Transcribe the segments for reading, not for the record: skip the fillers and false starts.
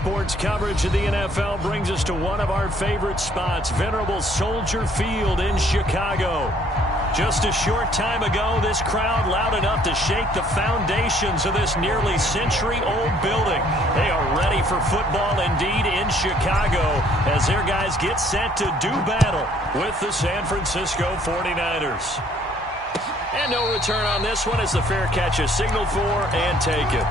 sports coverage of the NFL brings us to one of our favorite spots, venerable Soldier Field in Chicago. Just a short time ago, this crowd loud enough to shake the foundations of this nearly century-old building. They are ready for football indeed in Chicago as their guys get set to do battle with the San Francisco 49ers. And no return on this one as the fair catch is signaled for and taken.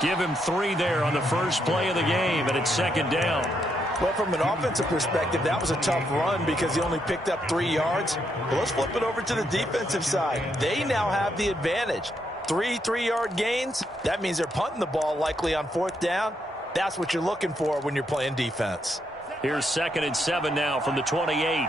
Give him 3 there on the first play of the game, and it's second down. Well, from an offensive perspective, that was a tough run because he only picked up 3 yards. But let's flip it over to the defensive side. They now have the advantage. 3 3-yard gains. That means they're punting the ball likely on 4th down. That's what you're looking for when you're playing defense. Here's 2nd and 7 now from the 28.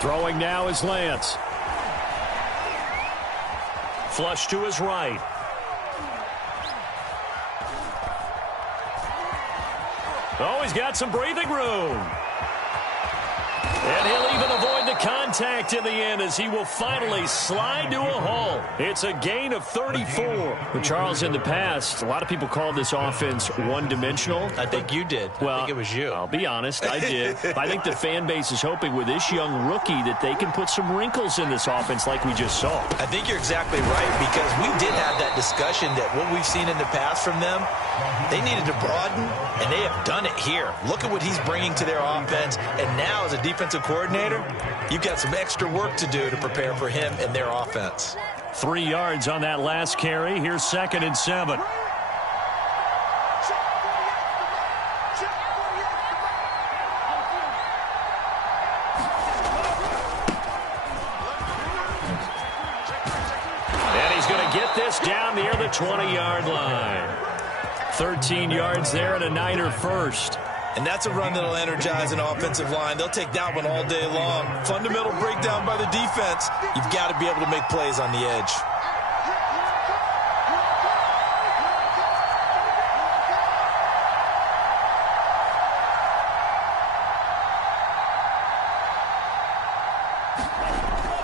Throwing now is Lance. Flush to his right. Oh, he's got some breathing room. And he'll even avoid the contact in the end as he will finally slide to a halt. It's a gain of 34. Well, Charles, in the past, a lot of people called this offense one-dimensional. I think you did. Well, I think it was you. I'll be honest, I did. I think the fan base is hoping with this young rookie that they can put some wrinkles in this offense like we just saw. I think you're exactly right because we did have that discussion that what we've seen in the past from them, they needed to broaden, and they have done it here. Look at what he's bringing to their offense, and now as a defensive coordinator, you've got some extra work to do to prepare for him and their offense. 3 yards on that last carry. Here's 2nd and 7. And he's going to get this down near the 20-yard line. 13 yards there and a Niner first. And that's a run that'll energize an offensive line. They'll take that one all day long. Fundamental breakdown by the defense. You've got to be able to make plays on the edge.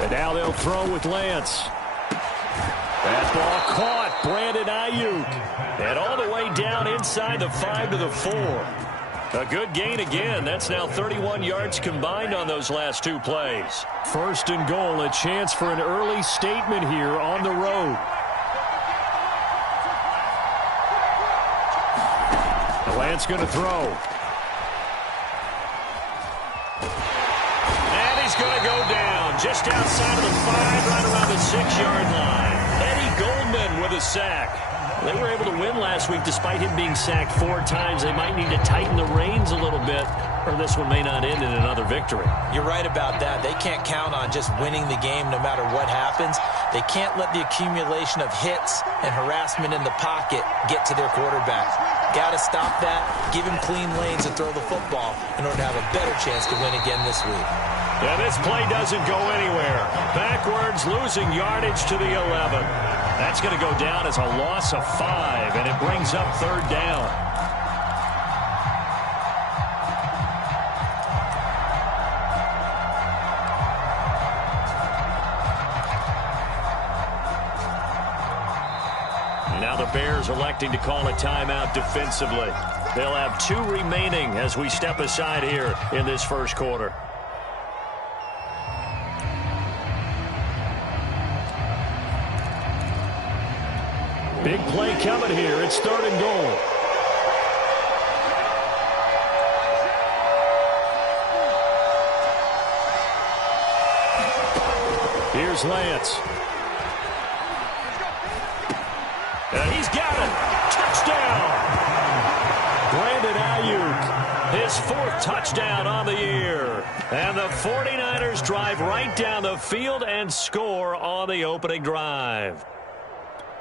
And now they'll throw with Lance. That ball caught. Brandon Ayuk. And all the way down inside the 5 to the 4. A good gain again. That's now 31 yards combined on those last 2 plays. 1st and goal, a chance for an early statement here on the road. Lance going to throw. And he's going to go down just outside of the 5, right around the 6-yard line. Eddie Goldman with a sack. They were able to win last week despite him being sacked 4 times. They might need to tighten the reins a little bit, or this one may not end in another victory. You're right about that. They can't count on just winning the game no matter what happens. They can't let the accumulation of hits and harassment in the pocket get to their quarterback. Got to stop that, give him clean lanes and throw the football in order to have a better chance to win again this week. And this play doesn't go anywhere. Backwards, losing yardage to the 11. That's going to go down as a loss of 5, and it brings up 3rd down. Now the Bears electing to call a timeout defensively. They'll have 2 remaining as we step aside here in this first quarter. Big play coming here. It's 3rd and goal. Here's Lance. And he's got it. Touchdown. Brandon Ayuk, his 4th touchdown on the year. And the 49ers drive right down the field and score on the opening drive.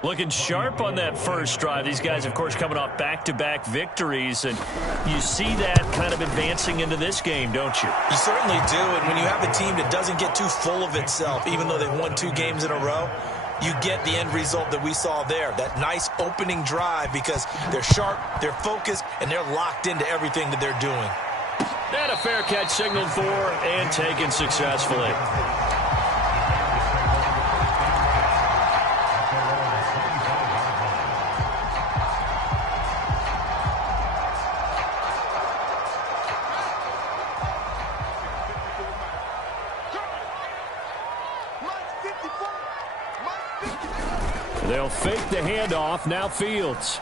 Looking sharp on that first drive. These guys, of course, coming off back-to-back victories, and you see that kind of advancing into this game, don't you? You certainly do, and when you have a team that doesn't get too full of itself, even though they've won 2 games in a row, you get the end result that we saw there, that nice opening drive, because they're sharp, they're focused, and they're locked into everything that they're doing. And a fair catch signaled for and taken successfully. They'll fake the handoff. Now Fields.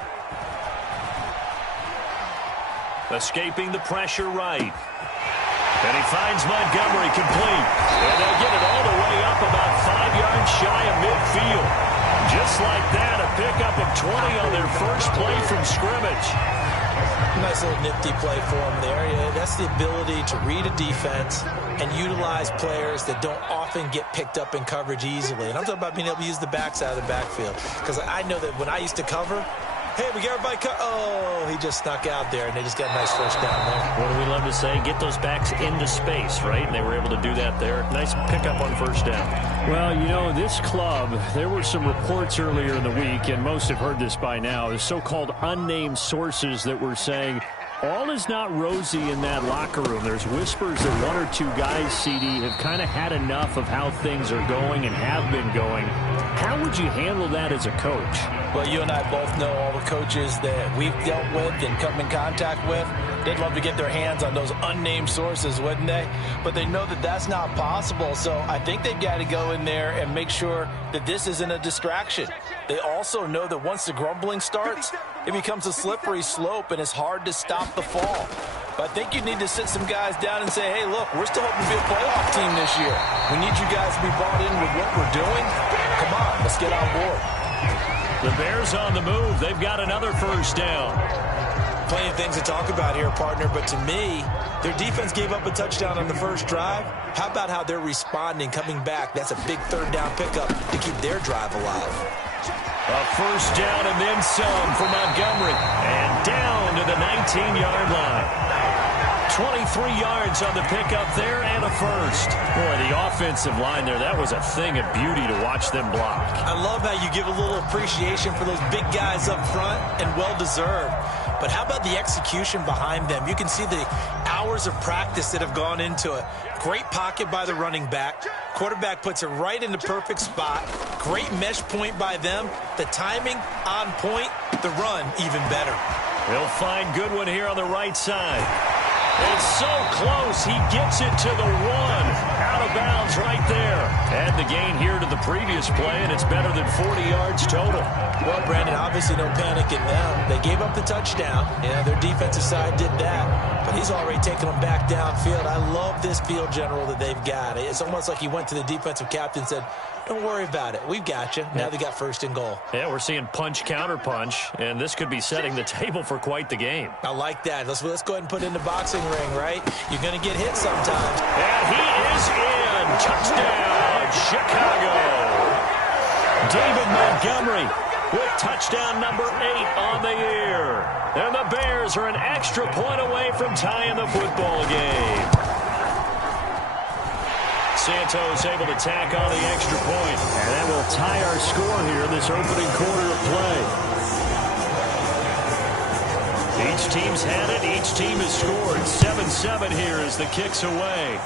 Escaping the pressure right. And he finds Montgomery complete. And they'll get it all the way up about 5 yards shy of midfield. Just like that, a pickup of 20 on their first play from scrimmage. Nice little nifty play for him there. Yeah, that's the ability to read a defense and utilize players that don't often get picked up in coverage easily. And I'm talking about being able to use the backside of the backfield. Because I know that when I used to cover, hey, we got everybody oh, he just snuck out there, and they just got a nice first down there. What do we love to say? Get those backs into space, right? And they were able to do that there. Nice pickup on first down. Well, you know, this club, there were some reports earlier in the week, and most have heard this by now, the so-called unnamed sources that were saying all is not rosy in that locker room. There's whispers that 1 or 2 guys, CD, have kind of had enough of how things are going and have been going. How would you handle that as a coach? Well, you and I both know all the coaches that we've dealt with and come in contact with. They'd love to get their hands on those unnamed sources, wouldn't they? But they know that that's not possible, so I think they've got to go in there and make sure that this isn't a distraction. They also know that once the grumbling starts, it becomes a slippery slope, and it's hard to stop the fall. But I think you need to sit some guys down and say, hey, look, we're still hoping to be a playoff team this year. We need you guys to be bought in with what we're doing. Come on, let's get on board. The Bears on the move. They've got another first down. Plenty of things to talk about here, partner, but to me, their defense gave up a touchdown on the first drive. How about how they're responding, coming back? That's a big third down pickup to keep their drive alive. A first down and then some for Montgomery. And down to the 19-yard line. 23 yards on the pickup there and a first. Boy, the offensive line there, that was a thing of beauty to watch them block. I love how you give a little appreciation for those big guys up front, and well-deserved. But how about the execution behind them? You can see the hours of practice that have gone into it. Great pocket by the running back. Quarterback puts it right in the perfect spot. Great mesh point by them. The timing on point. The run even better. He'll find Goodwin here on the right side. It's so close. He gets it to the 1. Out of bounds right there. Add the gain here to the previous play, and it's better than 40 yards total. Well, Brandon, obviously no panic in them. They gave up the touchdown. Yeah, their defensive side did that. But he's already taken them back downfield. I love this field general that they've got. It's almost like he went to the defensive captain and said, don't worry about it. We've got you. Now they got first and goal. Yeah, we're seeing punch, counter punch, and this could be setting the table for quite the game. I like that. Let's go ahead and put it in the boxing ring, right? You're going to get hit sometimes. And he is in. Touchdown, Chicago. David Montgomery with touchdown number 8 on the year. And the Bears are an extra point away from tying the football game. Santos able to tack on the extra point. And that will tie our score here in this opening quarter of play. Each team's had it. Each team has scored. 7-7 here as the kick's away.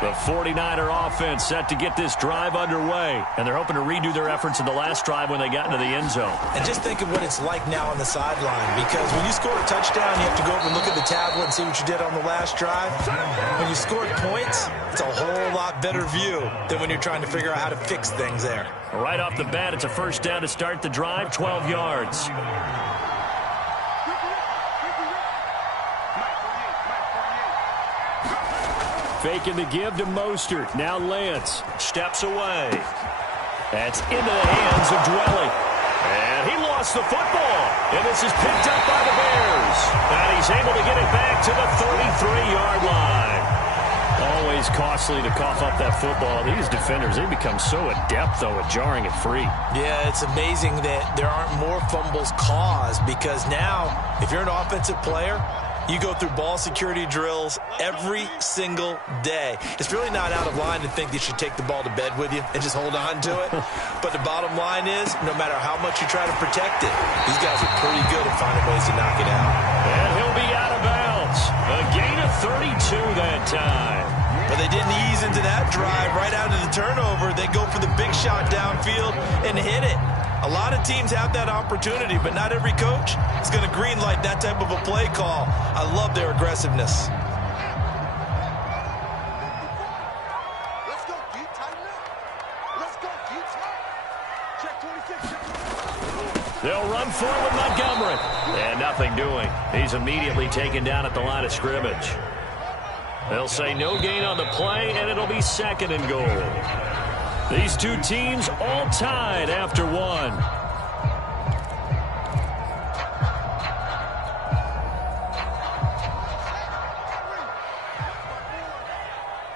The 49er offense set to get this drive underway, and they're hoping to redo their efforts in the last drive when they got into the end zone. And just think of what it's like now on the sideline, because when you score a touchdown, you have to go over and look at the tablet and see what you did on the last drive. When you scored points, it's a whole lot better view than when you're trying to figure out how to fix things there. Right off the bat, it's a first down to start the drive, 12 yards. Faking the give to Mostert. Now Lance steps away. That's into the hands of Dwelly. And he lost the football. And this is picked up by the Bears. And he's able to get it back to the 33-yard line. Always costly to cough up that football. These defenders, they become so adept, though, at jarring it free. Yeah, it's amazing that there aren't more fumbles caused, because now, if you're an offensive player, you go through ball security drills every single day. It's really not out of line to think that you should take the ball to bed with you and just hold on to it. But the bottom line is, no matter how much you try to protect it, these guys are pretty good at finding ways to knock it out. And he'll be out of bounds. A gain of 32 that time. But they didn't ease into that drive right out of the turnover. They go for the big shot downfield and hit it. A lot of teams have that opportunity, but not every coach is going to green light that type of a play call. I love their aggressiveness. Let's go, deep, tighten up. Let's go, deep, tight. Check 26. They'll run for it with Montgomery. And nothing doing. He's immediately taken down at the line of scrimmage. They'll say no gain on the play, and it'll be 2nd and goal. These two teams all tied after one.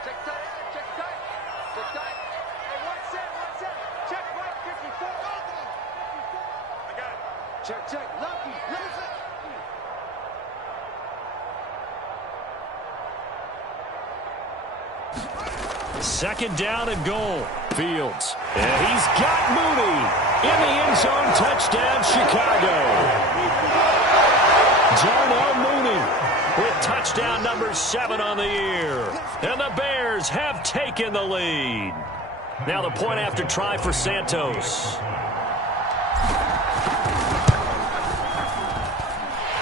Check tight, check tight, check tight. Hey, one set. Check right, 54. I got it. Check. Lucky. Second down and goal. Fields. And he's got Mooney in the end zone. Touchdown, Chicago. Darnell Mooney with touchdown number 7 on the year. And the Bears have taken the lead. Now the point after try for Santos.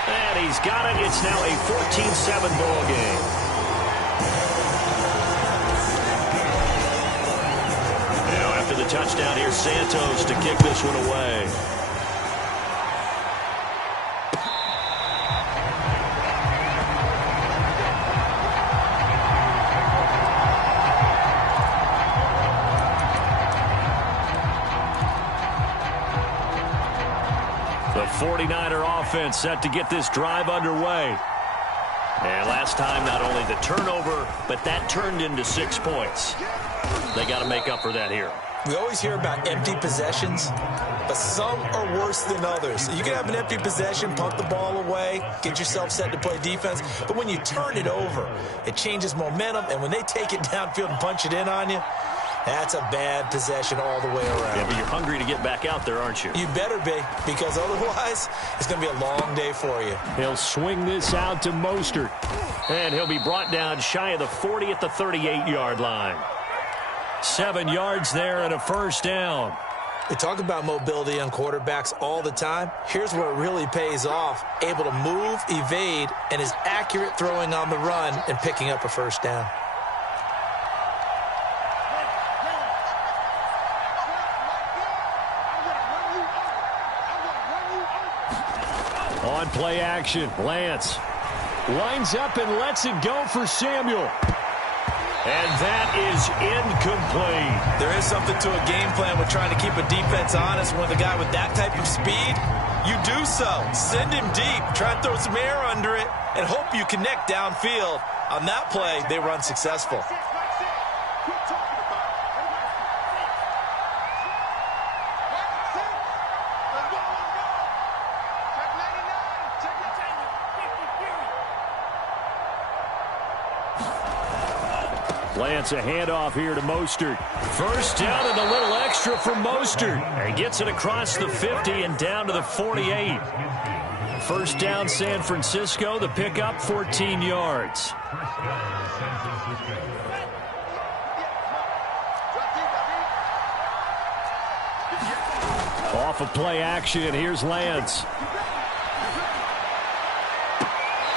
And he's got it. It's now a 14-7 ball game. After the touchdown, here's Santos to kick this one away. The 49er offense set to get this drive underway. And last time, not only the turnover, but that turned into 6 points. They got to make up for that here. We always hear about empty possessions, but some are worse than others. You can have an empty possession, punt the ball away, get yourself set to play defense, but when you turn it over, it changes momentum, and when they take it downfield and punch it in on you, that's a bad possession all the way around. Yeah, but you're hungry to get back out there, aren't you? You better be, because otherwise, it's going to be a long day for you. He'll swing this out to Mostert, and he'll be brought down shy of the 40 at the 38-yard line. 7 yards there and a first down. We talk about mobility on quarterbacks all the time. Here's where it really pays off. Able to move, evade, and is accurate throwing on the run and picking up a first down. On play action, Lance lines up and lets it go for Samuel. And that is incomplete. There is something to a game plan with trying to keep a defense honest. When the guy with that type of speed, you do so. Send him deep, try and throw some air under it, and hope you connect downfield. On that play, they were unsuccessful. Lance, a handoff here to Mostert. First down and a little extra for Mostert. And gets it across the 50 and down to the 48. First down, San Francisco. The pickup, 14 yards. Off of play action, here's Lance.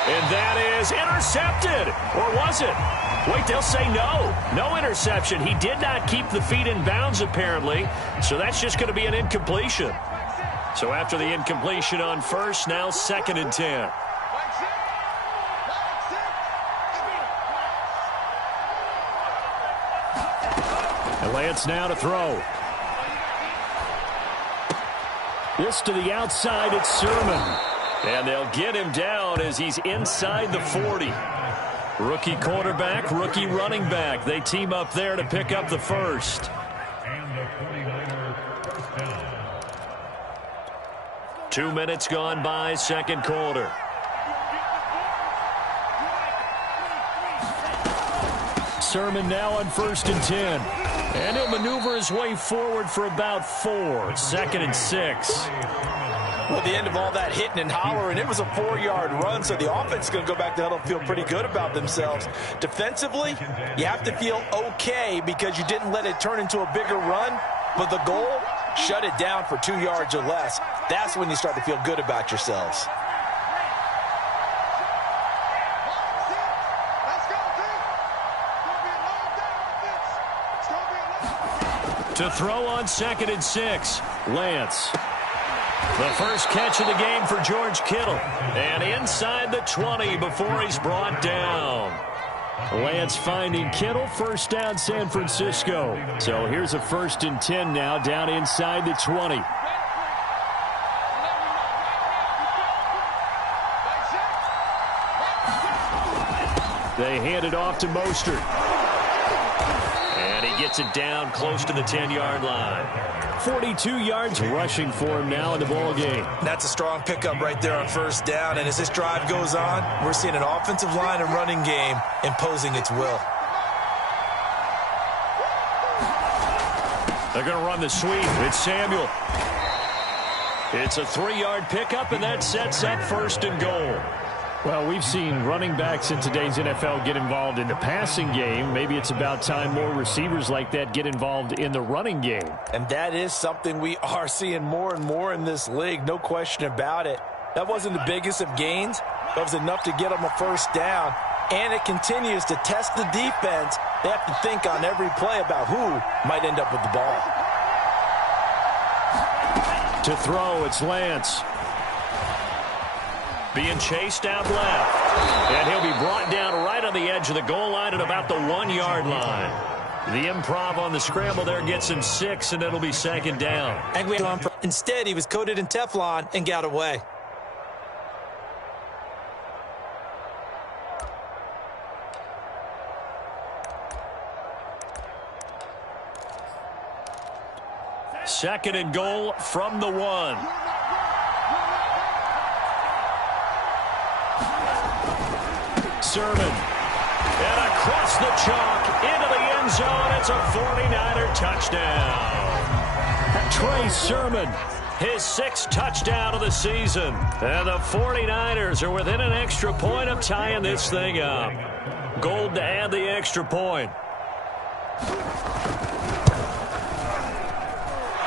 And that is intercepted. Or was it? Wait, they'll say no. No interception. He did not keep the feet in bounds, apparently. So that's just going to be an incompletion. So after the incompletion on first, now 2nd and 10. And Lance now to throw. This to the outside, it's Sermon. And they'll get him down as he's inside the 40. Rookie quarterback, rookie running back. They team up there to pick up the first. 2 minutes gone by, second quarter. Sermon now on 1st and 10. And he'll maneuver his way forward for about 4. 2nd and 6. Well, at the end of all that hitting and hollering, it was a 4-yard run, so the offense is going to go back to huddle and feel pretty good about themselves. Defensively, you have to feel okay because you didn't let it turn into a bigger run, but the goal, shut it down for 2 yards or less. That's when you start to feel good about yourselves. To throw on 2nd and 6, Lance. The first catch of the game for George Kittle. And inside the 20 before he's brought down. Lance finding Kittle, first down San Francisco. So here's a 1st and 10 now down inside the 20. They hand it off to Mostert. And he gets it down close to the 10-yard line. 42 yards rushing for him now in the ball game. That's a strong pickup right there on first down. And as this drive goes on, we're seeing an offensive line and running game imposing its will. They're going to run the sweep. It's Samuel. It's a 3-yard pickup, and that sets up 1st and goal. Well, we've seen running backs in today's NFL get involved in the passing game. Maybe it's about time more receivers like that get involved in the running game. And that is something we are seeing more and more in this league, no question about it. That wasn't the biggest of gains. That was enough to get them a first down. And it continues to test the defense. They have to think on every play about who might end up with the ball. To throw, it's Lance. Being chased out left. And he'll be brought down right on the edge of the goal line at about the 1-yard line. The improv on the scramble there gets him 6, and it'll be 2nd down. Instead, he was coated in Teflon and got away. Second and goal from the 1. Sermon. And across the chalk into the end zone. It's a 49er touchdown. Trey Sermon, his 6th touchdown of the season. And the 49ers are within an extra point of tying this thing up. Gold to add the extra point.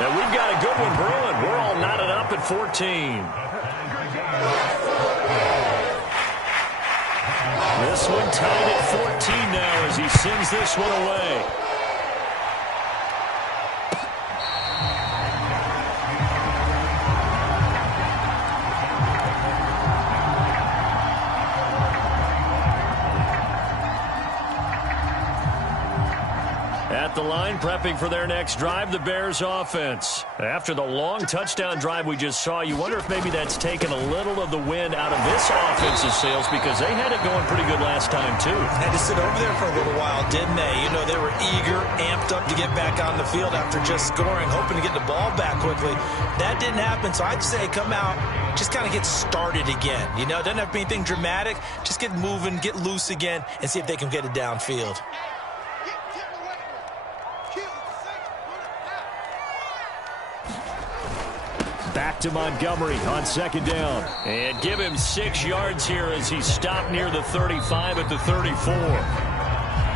And we've got a good one brewing. We're all knotted up at 14. This one tied at 14 now as he sends this one away. At the line, prepping for their next drive, the Bears offense. After the long touchdown drive we just saw, you wonder if maybe that's taken a little of the wind out of this offense's sails because they had it going pretty good last time, too. Had to sit over there for a little while, didn't they? You know, they were eager, amped up to get back on the field after just scoring, hoping to get the ball back quickly. That didn't happen, so I'd say come out, just kind of get started again. You know, it doesn't have to be anything dramatic. Just get moving, get loose again, and see if they can get it downfield. Back to Montgomery on 2nd down. And give him 6 yards here as he stopped near the 35 at the 34.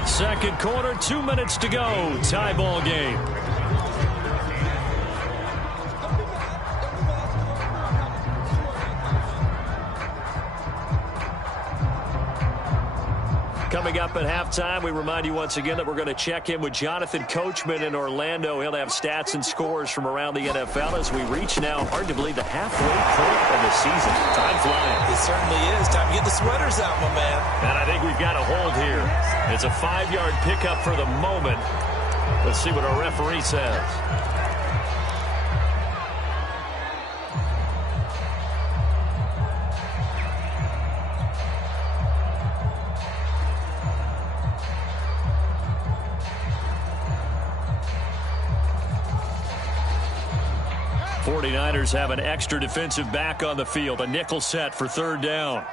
2nd quarter, 2 minutes to go. Tie ball game. Coming up at halftime, we remind you once again that we're going to check in with Jonathan Coachman in Orlando. He'll have stats and scores from around the NFL as we reach now, hard to believe, the halfway point of the season. Time flying. It certainly is. Time to get the sweaters out, my man. And I think we've got a hold here. It's a 5-yard pickup for the moment. Let's see what our referee says. 49ers have an extra defensive back on the field. A nickel set for third down.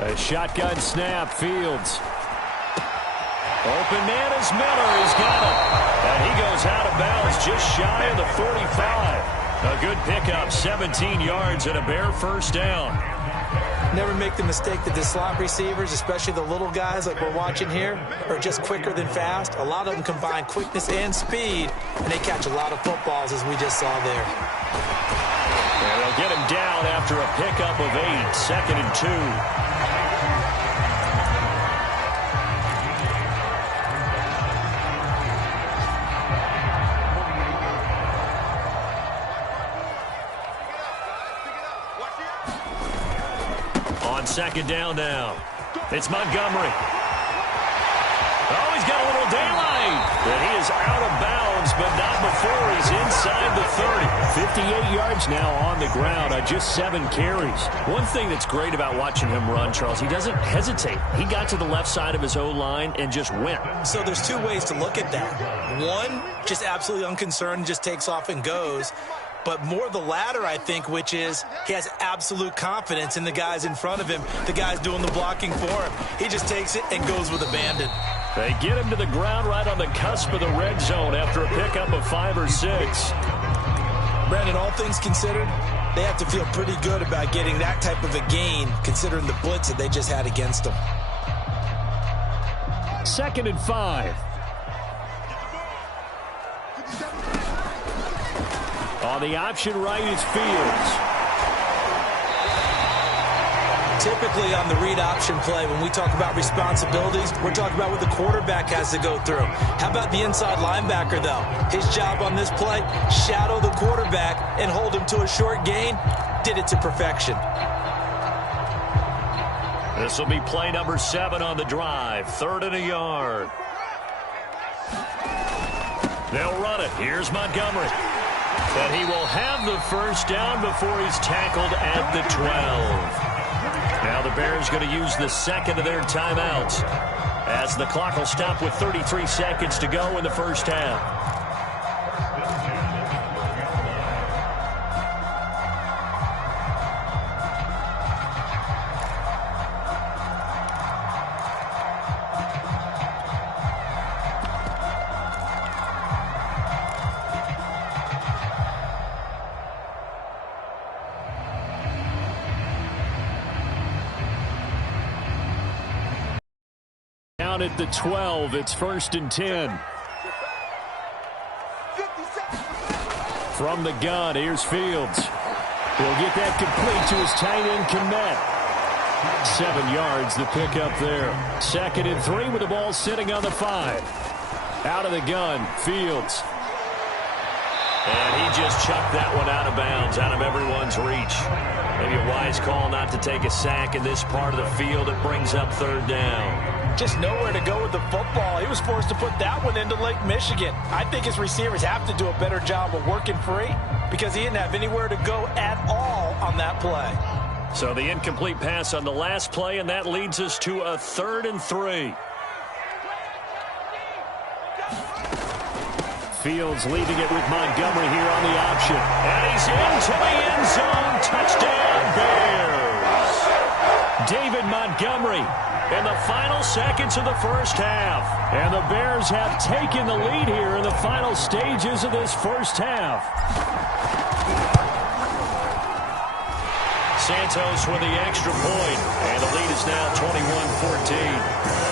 A shotgun snap. Fields. Open man is Miller. He's got it. And he goes out of bounds just shy of the 45. A good pickup, 17 yards and a Bear first down. Never make the mistake that the slot receivers, especially the little guys like we're watching here, are just quicker than fast. A lot of them combine quickness and speed, and they catch a lot of footballs, as we just saw there. And they'll get him down after a pickup of 8, 2nd and 2. Second down now. It's Montgomery. Oh, he's got a little daylight. And he is out of bounds, but not before he's inside the 30. 58 yards now on the ground on just 7 carries. One thing that's great about watching him run, Charles, he doesn't hesitate. He got to the left side of his O-line and just went. So there's 2 ways to look at that. One, just absolutely unconcerned, just takes off and goes. But more the latter, I think, which is he has absolute confidence in the guys in front of him, the guys doing the blocking for him. He just takes it and goes with abandon. They get him to the ground right on the cusp of the red zone after a pickup of 5 or 6. Brandon, all things considered, they have to feel pretty good about getting that type of a gain, considering the blitz that they just had against them. 2nd and 5. On the option right is Fields. Typically on the read option play, when we talk about responsibilities, we're talking about what the quarterback has to go through. How about the inside linebacker, though? His job on this play, shadow the quarterback and hold him to a short gain. Did it to perfection. This will be play number 7 on the drive. 3rd and a yard. They'll run it. Here's Montgomery. And he will have the first down before he's tackled at the 12. Now the Bears going to use the second of their timeouts as the clock will stop with 33 seconds to go in the first half. At the 12, it's 1st and 10. From the gun, here's Fields. He'll get that complete to his tight end, Kmet. 7 yards, the pickup there. 2nd and 3 with the ball sitting on the 5. Out of the gun, Fields. And he just chucked that one out of bounds, out of everyone's reach. Maybe a wise call not to take a sack in this part of the field. It brings up 3rd down. Just nowhere to go with the football. He was forced to put that one into Lake Michigan. I think his receivers have to do a better job of working free because he didn't have anywhere to go at all on that play. So the incomplete pass on the last play, and that leads us to a 3rd and 3. Fields leaving it with Montgomery here on the option. And he's into the end zone. Touchdown, Bears. David Montgomery in the final seconds of the first half. And the Bears have taken the lead here in the final stages of this first half. Santos with the extra point. And the lead is now 21-14.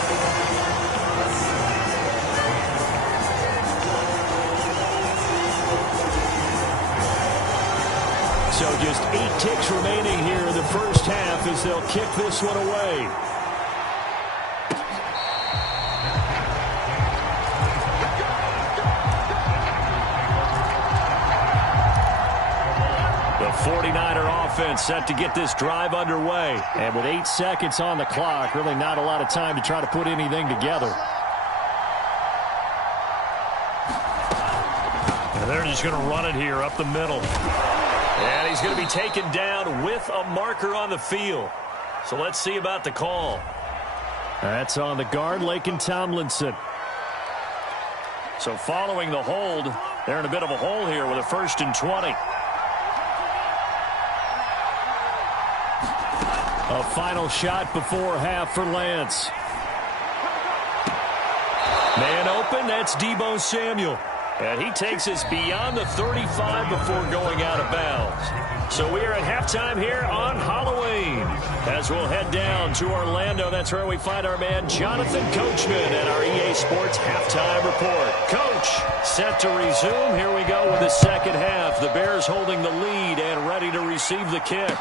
So just 8 ticks remaining here in the first half as they'll kick this one away. The 49er offense set to get this drive underway. And with 8 seconds on the clock, really not a lot of time to try to put anything together. And they're just going to run it here up the middle. And he's going to be taken down with a marker on the field. So let's see about the call. That's on the guard, Laken Tomlinson. So following the hold, they're in a bit of a hole here with a 1st and 20. A final shot before half for Lance. Man open, that's Deebo Samuel. And he takes us beyond the 35 before going out of bounds. So we are at halftime here on Halloween. As we'll head down to Orlando, that's where we find our man Jonathan Coachman at our EA Sports Halftime Report. Coach, set to resume. Here we go with the second half. The Bears holding the lead and ready to receive the kick.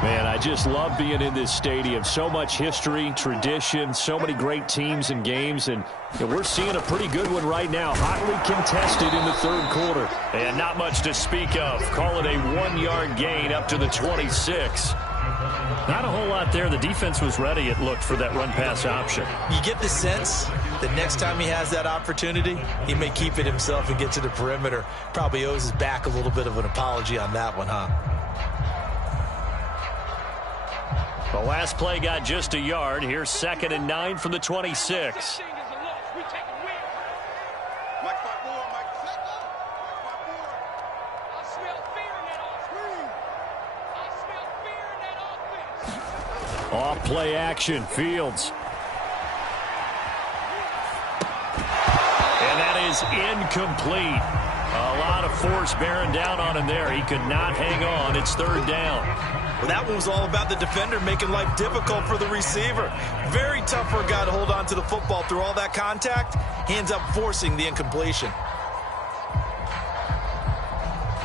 Man, I just love being in this stadium. So much history, tradition, so many great teams and games, and we're seeing a pretty good one right now. Hotly contested in the third quarter. And not much to speak of. Call it a 1-yard gain up to the 26. Not a whole lot there. The defense was ready, it looked, for that run-pass option. You get the sense that next time he has that opportunity, he may keep it himself and get to the perimeter. Probably owes his back a little bit of an apology on that one, huh? The last play got just a yard. Here's 2nd and 9 from the 26. Off play action, Fields. And that is incomplete. A lot of force bearing down on him there. He could not hang on. It's 3rd down. Well, that one was all about the defender making life difficult for the receiver. Very tough for a guy to hold on to the football through all that contact. He ends up forcing the incompletion.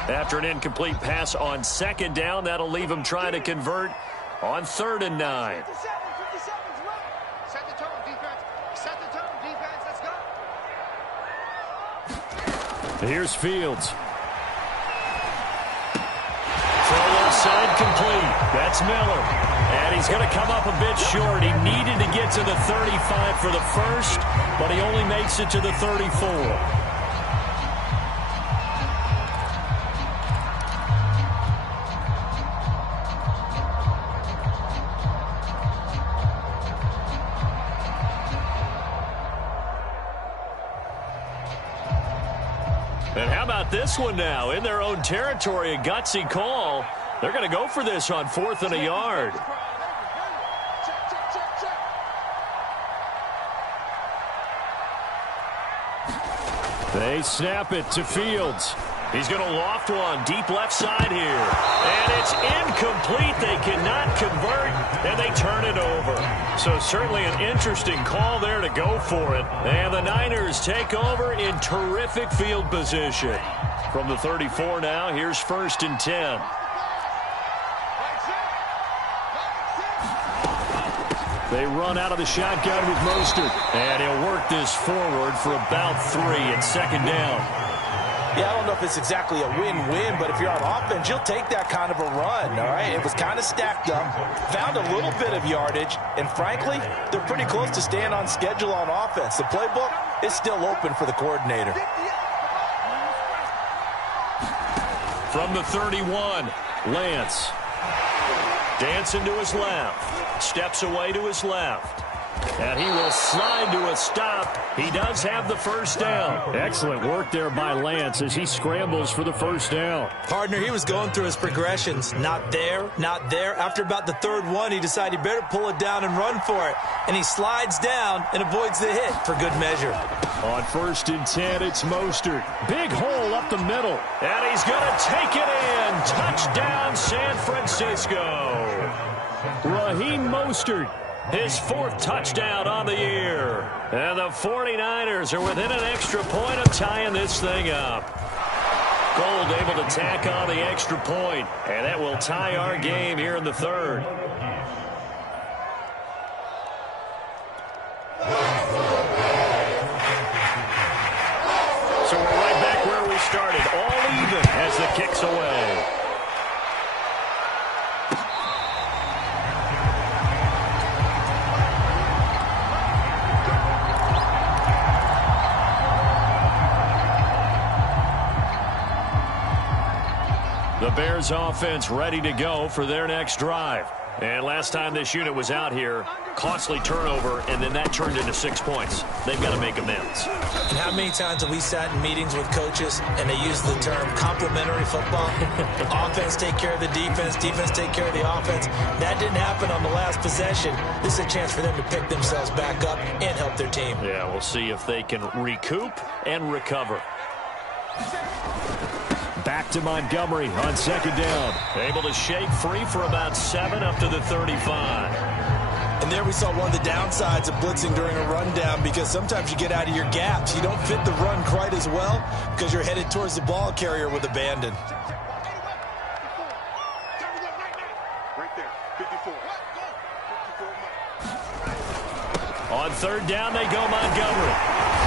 After an incomplete pass on 2nd down, that'll leave him trying to convert on 3rd and 9. 57, set the tone, defense. Set the tone, defense. Let's go. Here's Fields. Side complete. That's Miller. And he's going to come up a bit short. He needed to get to the 35 for the first, but he only makes it to the 34. And how about this one now? In their own territory, a gutsy call. They're going to go for this on 4th and a yard. They snap it to Fields. He's going to loft one deep left side here. And it's incomplete. They cannot convert, and they turn it over. So certainly an interesting call there to go for it. And the Niners take over in terrific field position. From the 34 now, here's 1st and 10. They run out of the shotgun with Mostert. And he'll work this forward for about 3 at 2nd down. Yeah, I don't know if it's exactly a win-win, but if you're on offense, you'll take that kind of a run, all right? It was kind of stacked up, found a little bit of yardage, and frankly, they're pretty close to staying on schedule on offense. The playbook is still open for the coordinator. From the 31, Lance. Dancing to his left. Steps away to his left. And he will slide to a stop. He does have the 1st down. Excellent work there by Lance as he scrambles for the 1st down. Partner, he was going through his progressions. Not there, not there. After about the 3rd one, he decided he better pull it down and run for it. And he slides down and avoids the hit for good measure. On 1st and 10, it's Mostert. Big hole up the middle. And he's going to take it in. Touchdown, San Francisco. Raheem Mostert. His 4th touchdown on the year. And the 49ers are within an extra point of tying this thing up. Gold able to tack on the extra point, and that will tie our game here in the 3rd. So we're right back where we started, all even as the kick's away. The Bears offense ready to go for their next drive. And last time this unit was out here, costly turnover, and then that turned into 6 points. They've got to make amends. And how many times have we sat in meetings with coaches and they use the term complementary football? Offense take care of the defense, defense take care of the offense. That didn't happen on the last possession. This is a chance for them to pick themselves back up and help their team. Yeah, we'll see if they can recoup and recover. Back to Montgomery on second down. Able to shake free for about 7 up to the 35. And there we saw one of the downsides of blitzing during a rundown, because sometimes you get out of your gaps. You don't fit the run quite as well because you're headed towards the ball carrier with abandon. Right there, 54. On third down, they go Montgomery.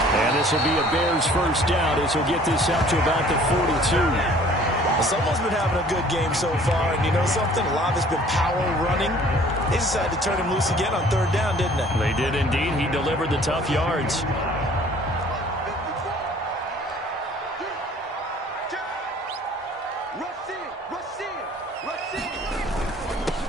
And this will be a Bears first down as he'll get this up to about the 42. Well, someone's been having a good game so far, and you know something? A lot has been power running. They decided to turn him loose again on third down, didn't they? They did indeed. He delivered the tough yards.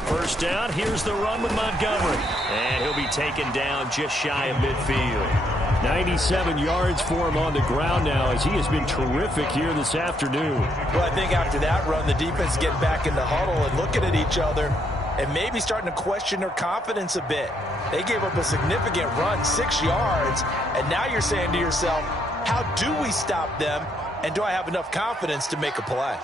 First down, here's the run with Montgomery. And he'll be taken down just shy of midfield. 97 yards for him on the ground now, as he has been terrific here this afternoon. Well, I think after that run, the defense is getting back in the huddle and looking at each other and maybe starting to question their confidence a bit. They gave up a significant run, 6 yards, and now you're saying to yourself, how do we stop them, and do I have enough confidence to make a play?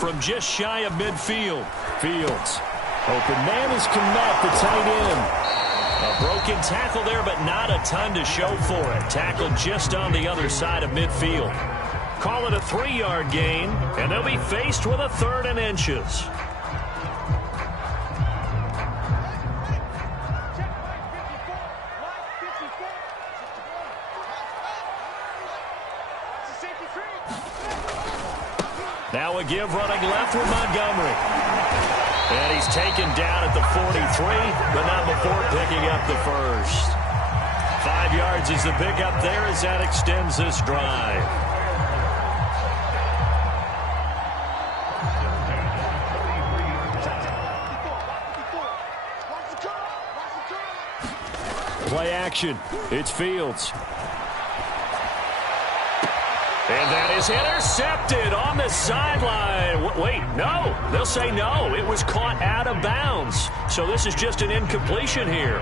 From just shy of midfield, Fields. Open man is Kmet, the tight end. A broken tackle there, but not a ton to show for it. Tackled just on the other side of midfield. Call it a 3-yard gain, and they'll be faced with a 3rd and inches. Now a give running left with Montgomery. And he's taken down at the 43, but not before picking up the first. 5 yards is the pickup there as that extends this drive. Play action. It's Fields. And that is intercepted on the sideline. Wait, no. They'll say no. It was caught out of bounds. So this is just an incompletion here.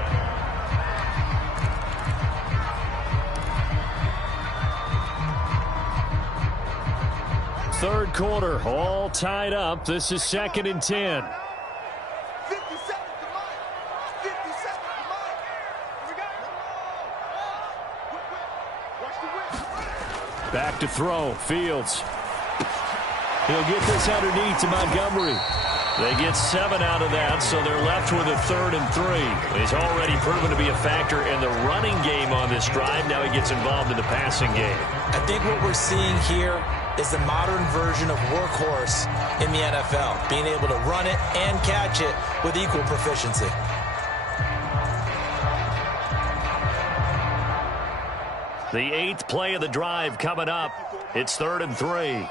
Third quarter, all tied up. This is 2nd and 10. Back to throw. Fields. He'll get this underneath to Montgomery. They get 7 out of that, so they're left with a 3rd and 3. He's already proven to be a factor in the running game on this drive. Now he gets involved in the passing game. I think what we're seeing here is the modern version of workhorse in the NFL, being able to run it and catch it with equal proficiency. The 8th play of the drive coming up. It's 3rd and 3.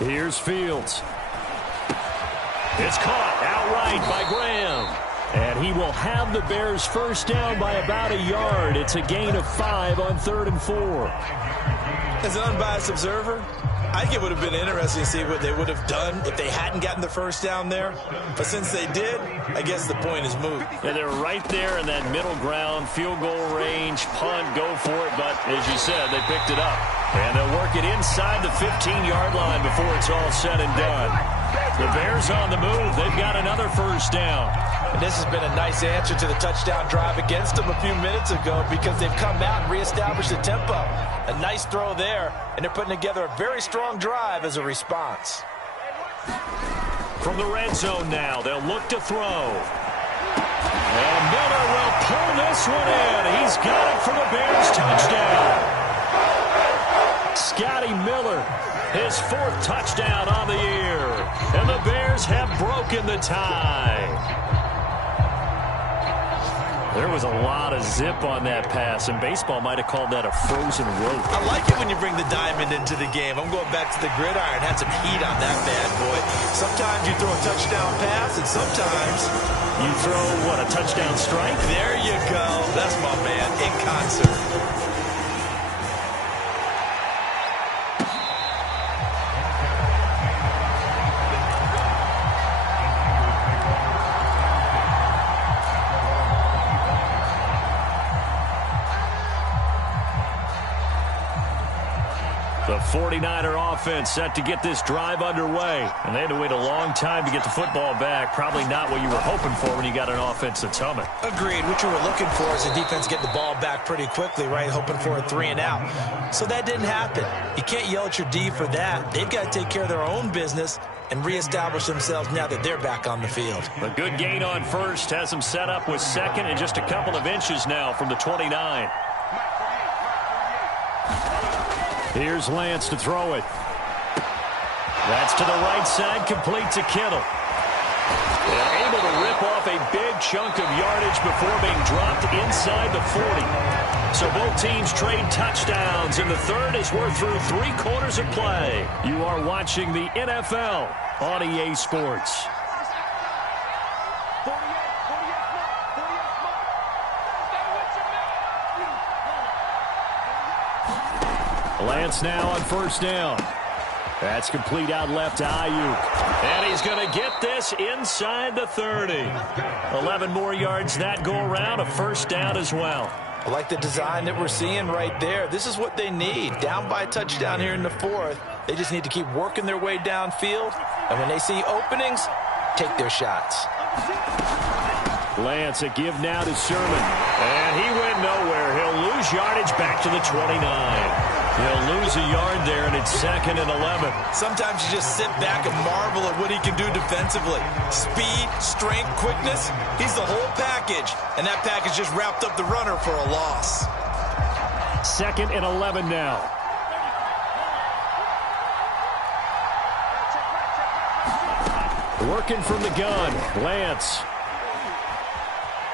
Here's Fields. It's caught outright by Graham. And he will have the Bears first down by about a yard. It's a gain of 5 on 3rd and 4. As an unbiased observer, I think it would have been interesting to see what they would have done if they hadn't gotten the first down there. But since they did, I guess the point is moot. And they're right there in that middle ground, field goal range, punt, go for it. But as you said, they picked it up. And they'll work it inside the 15-yard line before it's all said and done. The Bears on the move. They've got another first down. And this has been a nice answer to the touchdown drive against them a few minutes ago, because they've come out and reestablished the tempo. A nice throw there, and they're putting together a very strong drive as a response. From the red zone now, they'll look to throw. And Miller will pull this one in. He's got it for the Bears touchdown. Scotty Miller, his 4th touchdown on the year. And the Bears Bears have broken the tie. There was a lot of zip on that pass, and baseball might have called that a frozen rope. I like it when you bring the diamond into the game. I'm going back to the gridiron. Had some heat on that bad boy. Sometimes you throw a touchdown pass, and sometimes you throw, what, a touchdown strike? There you go. That's my man, in concert. The 49er offense set to get this drive underway. And they had to wait a long time to get the football back. Probably not what you were hoping for when you got an offense that's humming. Agreed. What you were looking for is the defense get the ball back pretty quickly, right? Hoping for a 3 and out. So that didn't happen. You can't yell at your D for that. They've got to take care of their own business and reestablish themselves now that they're back on the field. A good gain on first has them set up with second and just a couple of inches now from the 29. Here's Lance to throw it. That's to the right side, complete to Kittle. And able to rip off a big chunk of yardage before being dropped inside the 40. So both teams trade touchdowns, and the third as we're through 3 quarters of play. You are watching the NFL on EA Sports. Lance now on first down. That's complete out left to Ayuk. And he's going to get this inside the 30. 11 more yards that go around, a first down as well. I like the design that we're seeing right there. This is what they need. Down by a touchdown here in the 4th. They just need to keep working their way downfield. And when they see openings, take their shots. Lance, a give now to Sermon. And he went nowhere. He'll lose yardage back to the 29. He'll lose a yard there, and it's 2nd and 11. Sometimes you just sit back and marvel at what he can do defensively. Speed, strength, quickness, he's the whole package. And that package just wrapped up the runner for a loss. 2nd and 11 now. Working from the gun, Lance.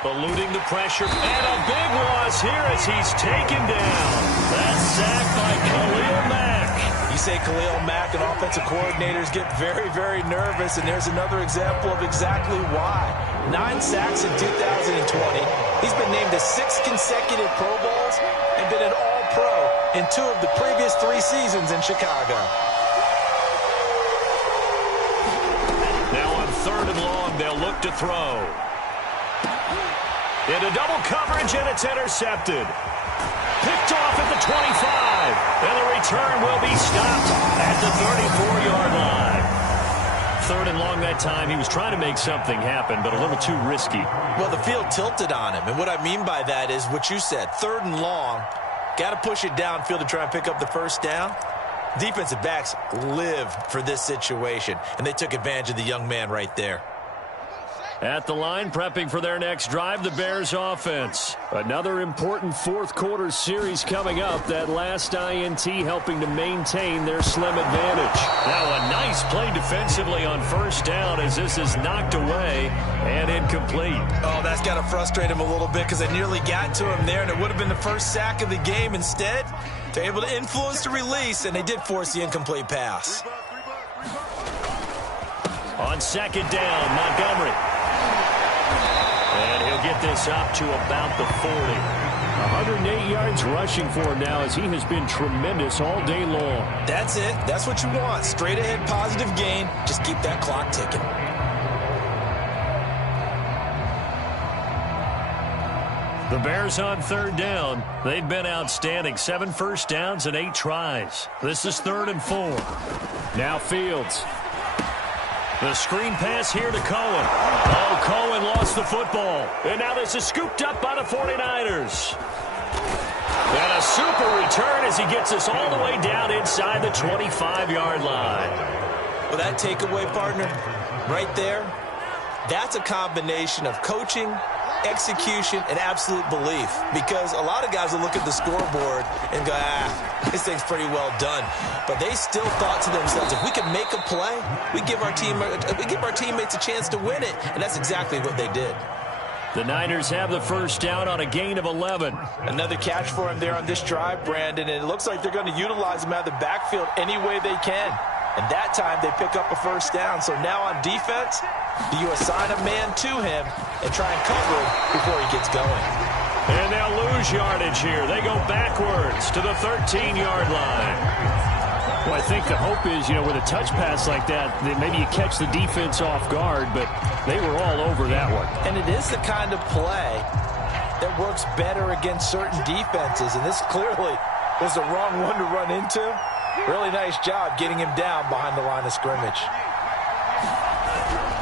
Eluding the pressure, and a big loss here as he's taken down. That's sacked by Khalil Mack. You say Khalil Mack, and offensive coordinators get very, very nervous, and there's another example of exactly why. 9 sacks in 2020. He's been named to 6 consecutive Pro Bowls and been an All-Pro in 2 of the previous 3 seasons in Chicago. Now on 3rd and long, they'll look to throw. Into double coverage, and it's intercepted. Picked off at the 25. And the return will be stopped at the 34-yard line. 3rd and long that time. He was trying to make something happen, but a little too risky. Well, the field tilted on him. And what I mean by that is what you said. 3rd and long. Got to push it downfield to try and pick up the first down. Defensive backs live for this situation. And they took advantage of the young man right there. At the line, prepping for their next drive, the Bears offense. Another important 4th quarter series coming up. That last INT helping to maintain their slim advantage. Now a nice play defensively on first down as this is knocked away and incomplete. Oh, that's got to frustrate him a little bit because they nearly got to him there, and it would have been the first sack of the game. Instead, they're able to influence the release, and they did force the incomplete pass. On 2nd down, Montgomery. And he'll get this up to about the 40. 108 yards rushing for him now as he has been tremendous all day long. That's it. That's what you want. Straight ahead positive gain. Just keep that clock ticking. The Bears on 3rd down. They've been outstanding. 7 first downs and 8 tries. This is 3rd and 4. Now Fields. The screen pass here to Cohen. Oh, Cohen lost the football. And now this is scooped up by the 49ers. And a super return as he gets us all the way down inside the 25-yard line. Well, that takeaway, partner, right there, that's a combination of coaching execution, and absolute belief. Because a lot of guys will look at the scoreboard and go, this thing's pretty well done. But they still thought to themselves, if we can make a play, we give our teammates a chance to win it. And that's exactly what they did. The Niners have the first down on a gain of 11. Another catch for him there on this drive, Brandon, and it looks like they're going to utilize him out of the backfield any way they can. And that time they pick up a first down. So now on defense, do you assign a man to him and try and cover him before he gets going? And they'll lose yardage here. They go backwards to the 13-yard line. Well, I think the hope is, with a touch pass like that maybe you catch the defense off guard, but they were all over that one. And it is the kind of play that works better against certain defenses, and this clearly was the wrong one to run into. Really nice job getting him down behind the line of scrimmage.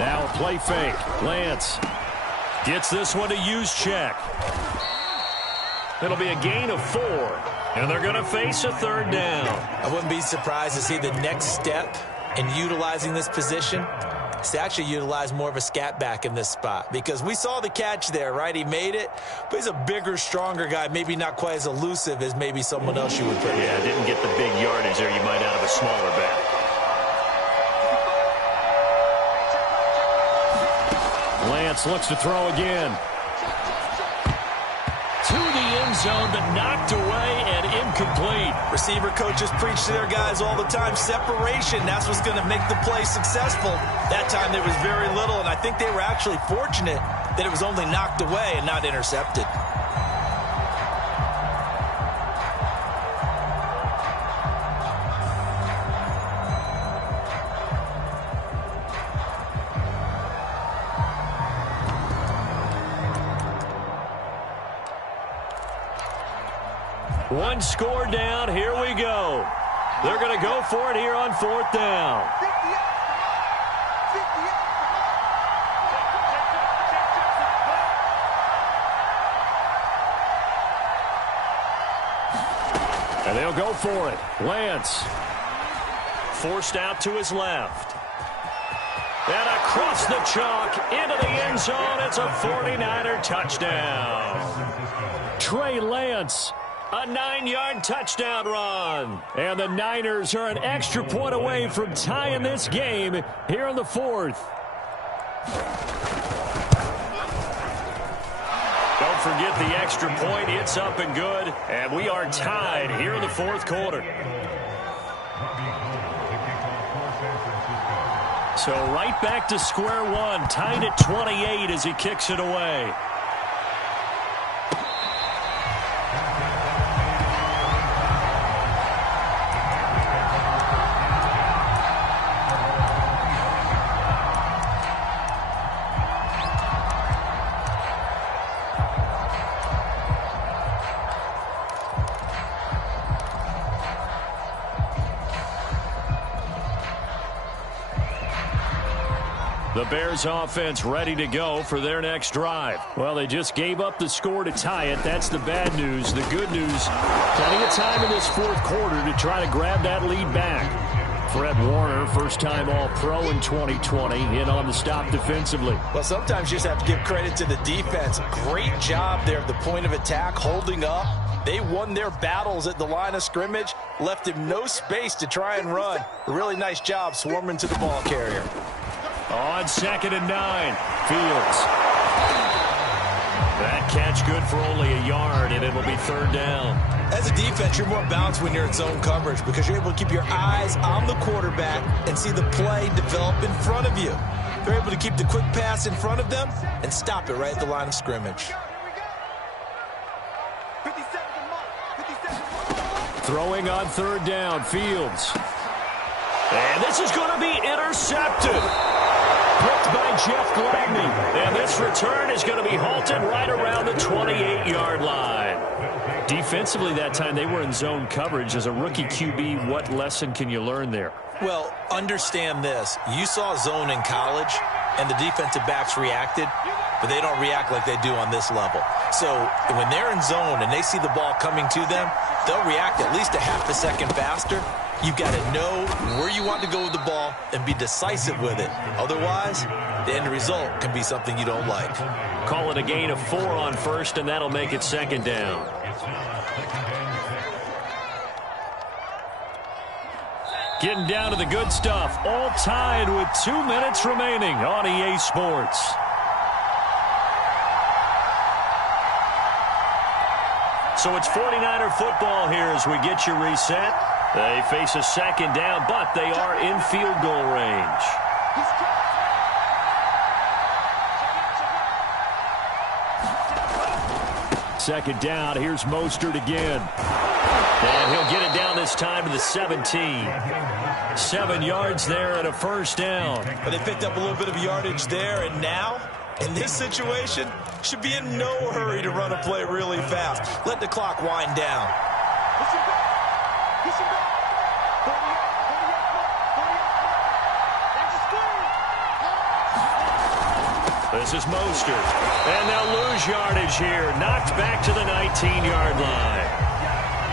Now a play fake. Lance gets this one to Juszczyk. It'll be a gain of 4, and they're going to face a third down. I wouldn't be surprised to see the next step in utilizing this position is to actually utilize more of a scat back in this spot, because we saw the catch there, right? He made it, but he's a bigger, stronger guy, maybe not quite as elusive as maybe someone else you would put. Yeah, didn't get the big yardage there you might out of a smaller back. Lance looks to throw again. To the end zone, but knocked away and incomplete. Receiver coaches preach to their guys all the time. Separation, that's what's going to make the play successful. That time there was very little, and I think they were actually fortunate that it was only knocked away and not intercepted. One score down. Here we go. They're going to go for it here on 4th down. And they'll go for it. Lance forced out to his left. And across the chalk into the end zone. It's a 49er touchdown. Trey Lance. A 9-yard touchdown run. And the Niners are an extra point away from tying this game here in the 4th. Don't forget the extra point. It's up and good. And we are tied here in the 4th quarter. So right back to square one. Tied at 28 as he kicks it away. The Bears offense ready to go for their next drive. Well, they just gave up the score to tie it. That's the bad news. The good news, plenty of time in this 4th quarter to try to grab that lead back. Fred Warner, first-time All-Pro in 2020, in on the stop defensively. Well, sometimes you just have to give credit to the defense. Great job there at the point of attack, holding up. They won their battles at the line of scrimmage, left him no space to try and run. A really nice job swarming to the ball carrier. On 2nd and 9, Fields. That catch good for only a yard, and it will be 3rd down. As a defense, you're more balanced when you're in zone coverage because you're able to keep your eyes on the quarterback and see the play develop in front of you. They're able to keep the quick pass in front of them and stop it right at the line of scrimmage. Throwing on 3rd down, Fields. And this is going to be intercepted. Picked by Jeff Gladney. And this return is going to be halted right around the 28-yard line. Defensively that time, they were in zone coverage. As a rookie QB, what lesson can you learn there? Well, understand this. You saw zone in college, and the defensive backs reacted. but they don't react like they do on this level. So when they're in zone and they see the ball coming to them, they'll react at least a half a second faster. You've got to know where you want to go with the ball and be decisive with it. Otherwise, the end result can be something you don't like. Call it a gain of 4 on first, and that'll make it second down. Getting down to the good stuff. All tied with 2 minutes remaining on EA Sports. So it's 49er football here as we get you reset. They face a second down, but they are in field goal range. Second down, here's Mostert again. And he'll get it down this time to the 17. 7 yards there and a first down. But they picked up a little bit of yardage there, and now, in this situation, should be in no hurry to run a play really fast. Let the clock wind down. This is Mostert. And they'll lose yardage here. Knocked back to the 19-yard line.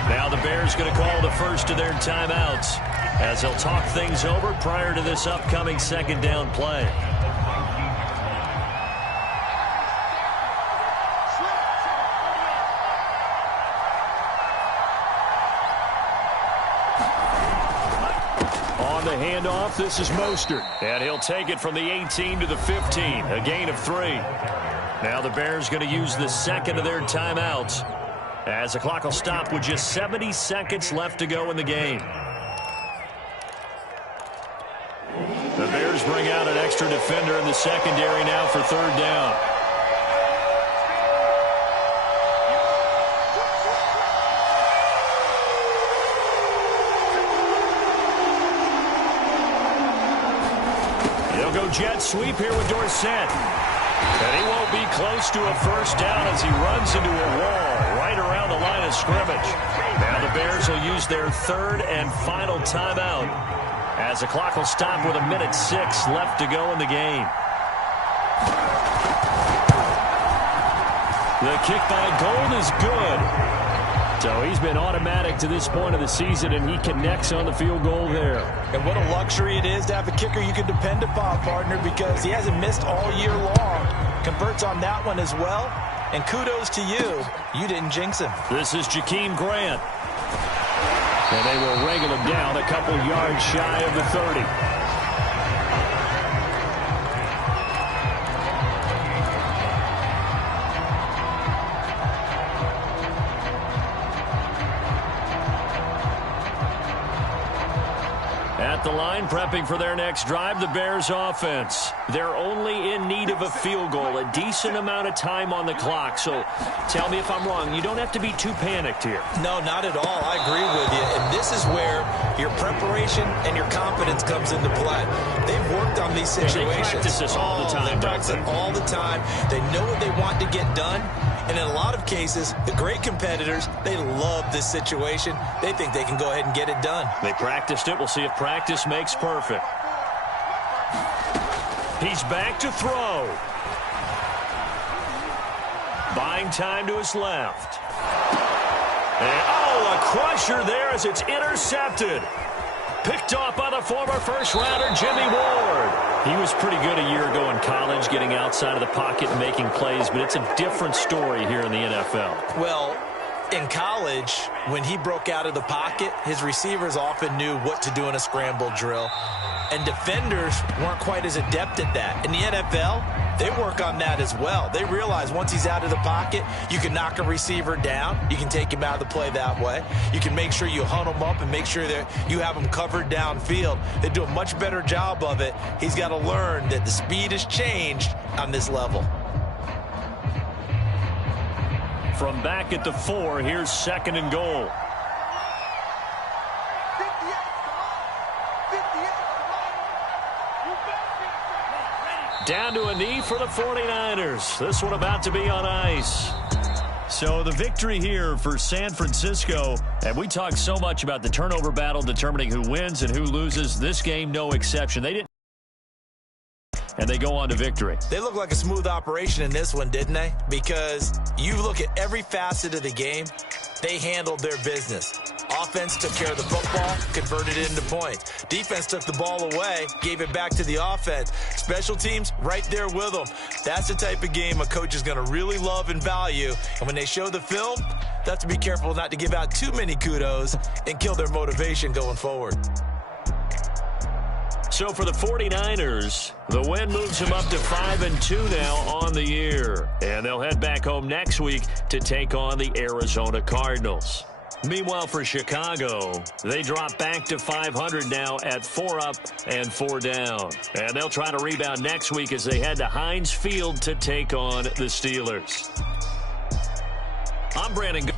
Now the Bears going to call the first of their timeouts as they'll talk things over prior to this upcoming second down play. On the handoff, this is Mostert. And he'll take it from the 18 to the 15, a gain of 3. Now the Bears going to use the second of their timeouts as the clock will stop with just 70 seconds left to go in the game. The Bears bring out an extra defender in the secondary now for third down. They'll go jet sweep here with Dorsett. And he won't be close to a first down as he runs into a wall right around the line of scrimmage. Now the Bears will use their third and final timeout as the clock will stop with 1:06 left to go in the game. The kick by Gold is good. So he's been automatic to this point of the season, and he connects on the field goal there. And what a luxury it is to have a kicker you can depend upon, partner, because he hasn't missed all year long. Converts on that one as well. And kudos to you. You didn't jinx him. This is Jakeem Grant. And they will wrangle him down a couple yards shy of the 30. At the line, prepping for their next drive, the Bears offense. They're only in need of a field goal, a decent amount of time on the clock. So tell me if I'm wrong. You don't have to be too panicked here. No, not at all. I agree with you. And this is where your preparation and your confidence comes into play. They've worked on these situations. They practice this all the time. They practice it all the time. They know what they want to get done. And in a lot of cases, the great competitors, they love this situation. They think they can go ahead and get it done. They practiced it. We'll see if practice makes perfect. He's back to throw. Buying time to his left. And, oh, a crusher there as it's intercepted. Picked off by the former first-rounder Jimmy Ward. He was pretty good a year ago in college, getting outside of the pocket and making plays, but it's a different story here in the NFL. Well, in college, when he broke out of the pocket, his receivers often knew what to do in a scramble drill. And defenders weren't quite as adept at that. In the NFL, they work on that as well. They realize once he's out of the pocket, you can knock a receiver down. You can take him out of the play that way. You can make sure you hunt him up and make sure that you have him covered downfield. They do a much better job of it. He's got to learn that the speed has changed on this level. From back at the 4, here's second and goal. Down to a knee for the 49ers. This one about to be on ice. So the victory here for San Francisco, and we talk so much about the turnover battle determining who wins and who loses. This game, no exception. They didn't. and they go on to victory. They look like a smooth operation in this one, didn't they? Because you look at every facet of the game, they handled their business. Offense took care of the football, converted it into points. Defense took the ball away, gave it back to the offense. Special teams, right there with them. That's the type of game a coach is going to really love and value. And when they show the film, they have to be careful not to give out too many kudos and kill their motivation going forward. So for the 49ers, the win moves them up to 5-2 now on the year. And they'll head back home next week to take on the Arizona Cardinals. Meanwhile, for Chicago, they drop back to 500 now at 4 up and 4 down. And they'll try to rebound next week as they head to Heinz Field to take on the Steelers. I'm Brandon.